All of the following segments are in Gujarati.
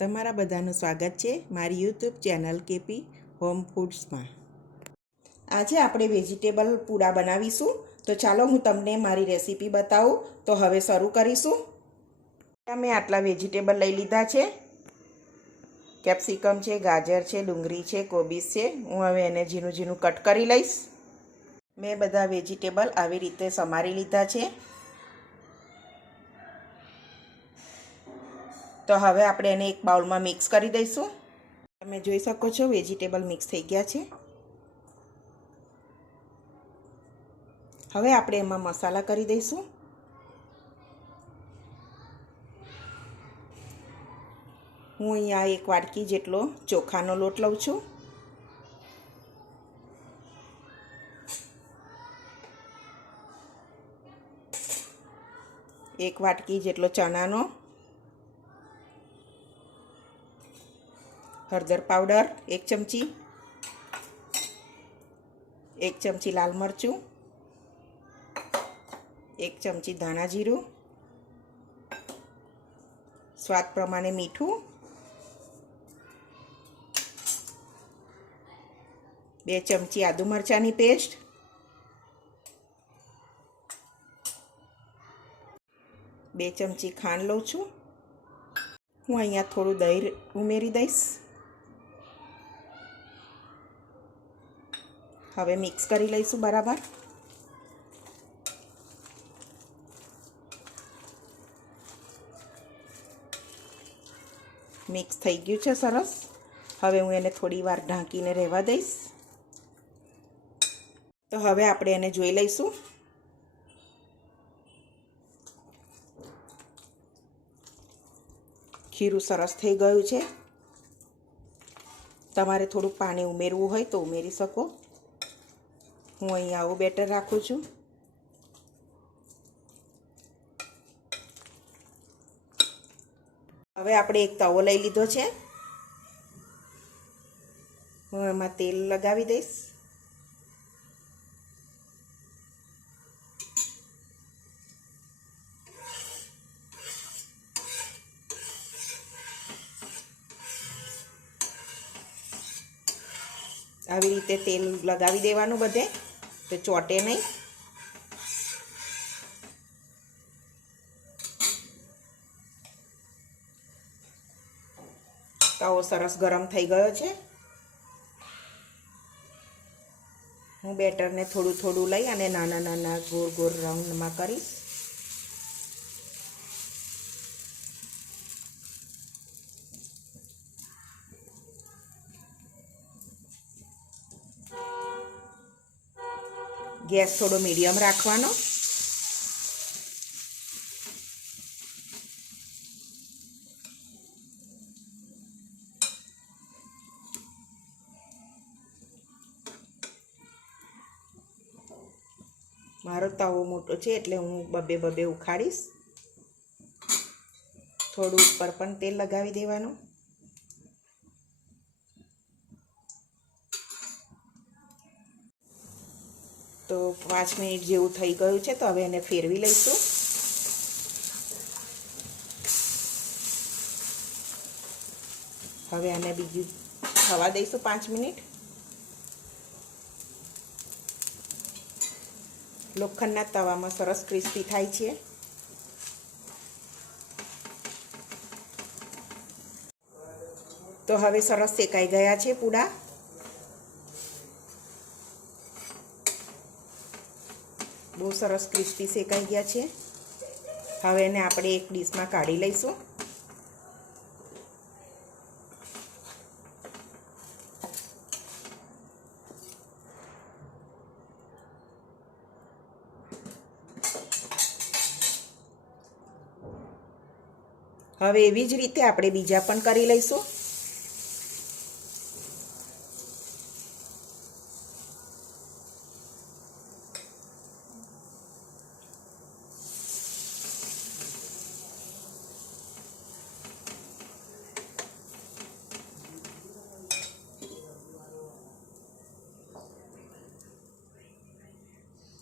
તમારા બધાનું સ્વાગત છે મારી યુટ્યુબ ચેનલ કેપી હોમ ફૂડ્સમાં। આજે આપણે વેજીટેબલ પૂડા બનાવીશું, તો ચાલો હું તમને મારી રેસીપી બતાવું। તો હવે શરૂ કરીશું। મેં આટલા વેજીટેબલ લઈ લીધા છે। કેપ્સિકમ છે, ગાજર છે, ડુંગળી છે, કોબીજ છે। હું હવે એને ઝીણું ઝીણું કટ કરી લઈશ। મેં બધા વેજીટેબલ આવી રીતે સમારી લીધા છે। તો હવે આપણે એને એક બાઉલમાં મિક્સ કરી દઈશું। તમે જોઈ શકો છો વેજીટેબલ મિક્સ થઈ ગયા છે। હવે આપણે એમાં મસાલા કરી દઈશું। હું અહીંયા એક વાટકી જેટલો ચોખાનો લોટ લઉં છું। એક વાટકી જેટલો ચણાનો, હળદર પાવડર 1 ચમચી, 1 ચમચી લાલ મરચું, 1 ચમચી ધાણા જીરું, સ્વાદ પ્રમાણે મીઠું, 2 ચમચી આદુ મરચાંની પેસ્ટ, 2 ચમચી ખાંડ લઉં છું। હું અહીંયા થોડું દહીં ઉમેરી દઈશ। હવે મિક્સ કરી લઈશું બરાબર। મિક્સ થઈ ગયું છે સરસ। હવે હું એને થોડી વાર ઢાંકીને રહેવા દઈશ। તો હવે આપણે એને જોઈ લઈશું। ખીરું સરસ થઈ ગયું છે। તમારે થોડું પાણી ઉમેરવું હોય તો ઉમેરી શકો। હું અહીં આવું બેટર રાખું છું। હવે આપણે એક તવો લઈ લીધો છે। હું એમાં તેલ લગાવી દઈશ। આવી રીતે તેલ લગાવી દેવાનું બધે, તો ચોટે નહીં। તવો સરસ ગરમ થઈ ગયો છે। હું બેટરને થોડું થોડું લઈ અને નાના નાના ગોળ ગોળ રાઉન્ડમાં કરીશ। ગેસ થોડો મીડિયમ રાખવાનો। મારો તવો મોટો છે એટલે હું બબે ઉખાડીશ। થોડું ઉપર પણ તેલ લગાવી દેવાનું। તો 5 મિનિટ જેવું થઈ ગયું છે, તો હવે એને ફેરવી લઈશું। હવે આને બીજું થવા દઈશું 5 મિનિટ। લોખંડના તવામાં સરસ ક્રિસ્પી થાય છે। તો હવે સરસ શેકાઈ ગયા છે પૂડા। બહુ સરસ ક્રિસ્પી શેકાઈ ગયા છે। હવે એને આપણે એક ડીશમાં કાઢી લઈશું। હવે એવી જ રીતે આપણે બીજા પણ કરી લઈશું।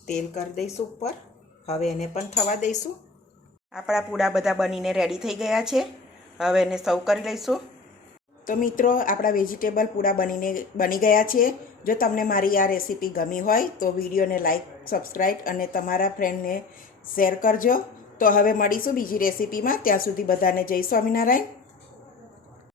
તેલ કરી દઈશું ઉપર। હવે એને પણ થવા દઈશું। આપણા પૂડા બધા બનીને રેડી થઈ ગયા છે। હવે એને સર્વ કરી લઈશું. તો મિત્રો, આપણા વેજીટેબલ પૂડા બની ગયા છે. જો તમને મારી આ રેસીપી ગમી હોય તો વિડીયોને લાઈક, સબસ્ક્રાઈબ અને તમારા ફ્રેન્ડને શેર કરજો. તો હવે મળીશું બીજી રેસીપીમાં. ત્યાં સુધી બધાને જય સ્વામિનારાયણ.